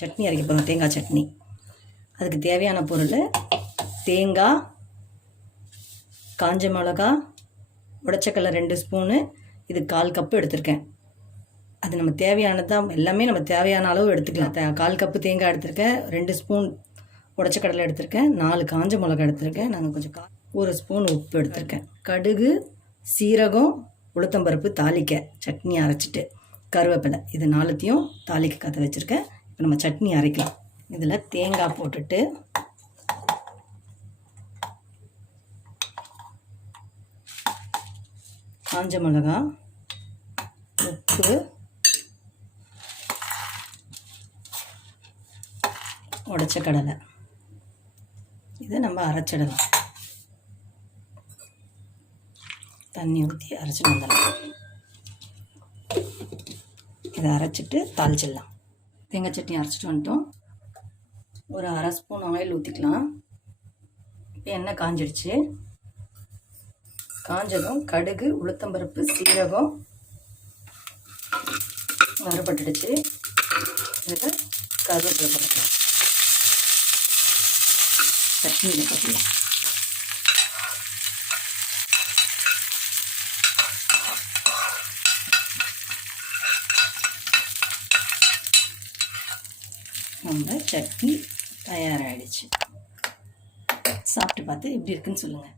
சட்னி அரைக்க போகிறோம், தேங்காய் சட்னி. அதுக்கு தேவையான பொருள் தேங்காய், காஞ்ச மிளகா, உடச்சக்கடலை 2 ஸ்பூனு, இது 1/4 கப்பு எடுத்திருக்கேன். அது நம்ம தேவையானதான், எல்லாமே நம்ம தேவையான அளவு எடுத்துக்கலாம். 1/4 கப்பு தேங்காய் எடுத்திருக்கேன், 2 ஸ்பூன் உடச்சக்கடலை எடுத்திருக்கேன், 4 காஞ்ச மிளகா எடுத்திருக்கேன், நாங்கள் கொஞ்சம் 1 ஸ்பூன் உப்பு எடுத்திருக்கேன். கடுகு, சீரகம், உளுத்தம்பருப்பு தாளிக்க சட்னி அரைச்சிட்டு, கருவேப்பிலை, இது 4த்தையும் தாளிக்க கற்று வச்சுருக்கேன். இப்போ நம்ம சட்னி அரைக்கலாம். இதில் தேங்காய் போட்டுட்டு காஞ்ச மிளகா, உப்பு, உடச்ச கடலை, இதை நம்ம அரைச்சிடலாம். தண்ணி ஊற்றி அரைச்சிட்டு வந்துடலாம். இதை அரைச்சிட்டு தாளிச்சிடலாம். தேங்காய் சட்னி அரைச்சிட்டு வந்துட்டோம். ஒரு 1/2 ஸ்பூன் ஆயில் ஊற்றிக்கலாம். இப்போ எண்ணெய் காஞ்சிடுச்சு. காஞ்சதும் கடுகு, உளுத்தம்பருப்பு, சீரகம் வறுபட்டுடுச்சு. இதில் கருவேப்பிலை போட்டுக்கலாம். சட்னியில் போட்டுக்கலாம். நம்ம சட்னி தயாராகிடுச்சு. சாப்பிட்டு பார்த்து எப்படி இருக்குன்னு சொல்லுங்கள்.